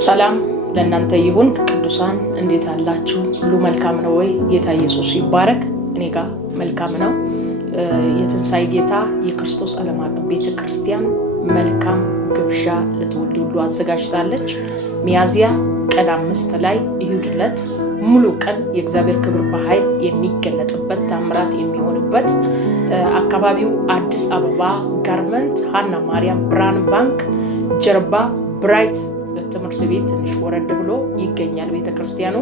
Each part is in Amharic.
ሰላም ለእናንተ ይሁን ቅዱሳን እንዴት አላችሁ? ሁሉ መልካም ነው ወይ? ጌታ ኢየሱስ ይባረክ። እኔ ጋር መልካም ነው። የትንሣኤ ጌታ የክርስቶስ ዓለም አቀፍ ቤተክርስቲያን መልካም ግብዣ ለትውልድ ሁሉ አዘጋጅታለች። ሚያዝያ ቀን 5 ላይ እሁድ ዕለት ሙሉ ቀን የእግዚአብሔር ክብር በኃይል የሚገለጥበት ታምራት የሚሆንበት አካባቢው አዲስ አበባ ጋርመንት ሃና ማርያም ብርሃን ባንክ ጀርባ ብራይት ትምህርት ቤት ትንሽ ወረድ ብሎ ይገኛል ቤተክርስቲያኑ።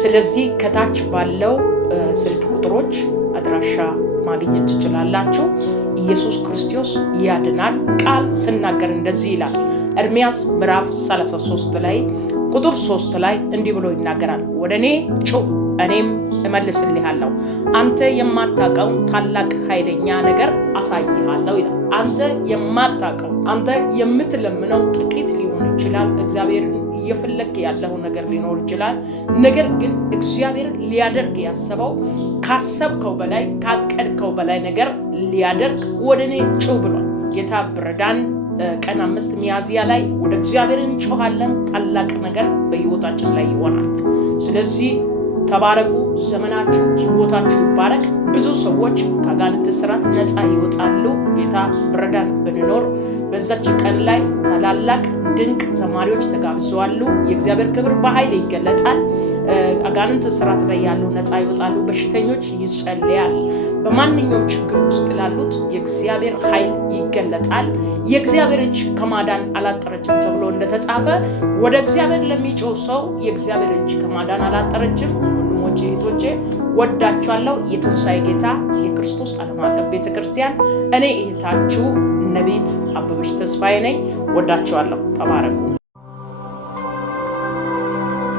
ስለዚህ ከታች ባለው ስልክ ቁጥሮች አድራሻ ማግኘት ትችላላችሁ። ኢየሱስ ክርስቶስ ያድናል። ቃል ስናገር እንደዚህ ይላል። ኤርምያስ ምዕራፍ 33 ላይ ቁጥር 3 ላይ እንዲህ ብሎ ይናገራል። ወደኔ ጩህ እኔም እመልስልሃለሁ፣ አንተ የማታውቀው ታላቅ ኃይለኛ ነገር አሳይሃለሁ ይላል። አንተ የማታውቀው አንተ የምትለምነው ጥቂት ሊሆን ይችላል። እግዚአብሔርን እየፈለክ ያለው ነገር ሊኖር ይችላል። ነገር ግን እግዚአብሔር ሊያደርግ ያሰበው ካሰብከው በላይ ካቀድከው በላይ ነገር ሊያደርግ ወደኔ ጩህ ብሏል። ጌታ ብረዳን። ቀን 5 ሚያዝያ ላይ ወደ እግዚአብሔር እንጮሃለን። ታላቅ ነገር በሕይወታችን ላይ ይሆናል። ስለዚህ ተባረኩ። ዘመናችሁ ሕይወታችሁ ይባረክ። ብዙ ሰዎች ከአጋንንት እስራት ነፃ ይወጣሉ። ጌታ ብረዳን ብንኖር በዛች ቀን ላይ ታላላቅ ድንቅ ዘማሪዎች ተጋብዘዋል። የእግዚአብሔር ክብር በኃይል ይገለጣል። አጋንንት እስራት ላይ ያሉ ነፃ ይወጣሉ። በሽተኞች ይጸልያል። በማንኛውም ችግር ውስጥ ላሉት የእግዚአብሔር ኃይል ይገለጣል። የእግዚአብሔር እጅ ከማዳን አላጠረችም ተብሎ እንደተጻፈ ወደ እግዚአብሔር ለሚጮህ ሰው የእግዚአብሔር እጅ ከማዳን አላጠረችም። ወንድሞቼ እህቶቼ ወዳችኋለሁ። የትንሣኤ ጌታ የክርስቶስ ዓለም አቀፍ ቤተክርስቲያን እኔ እህታችሁ ነቢይት አበበች ተስፋዬ ነኝ። ወዳችኋለሁ። ተባረኩ።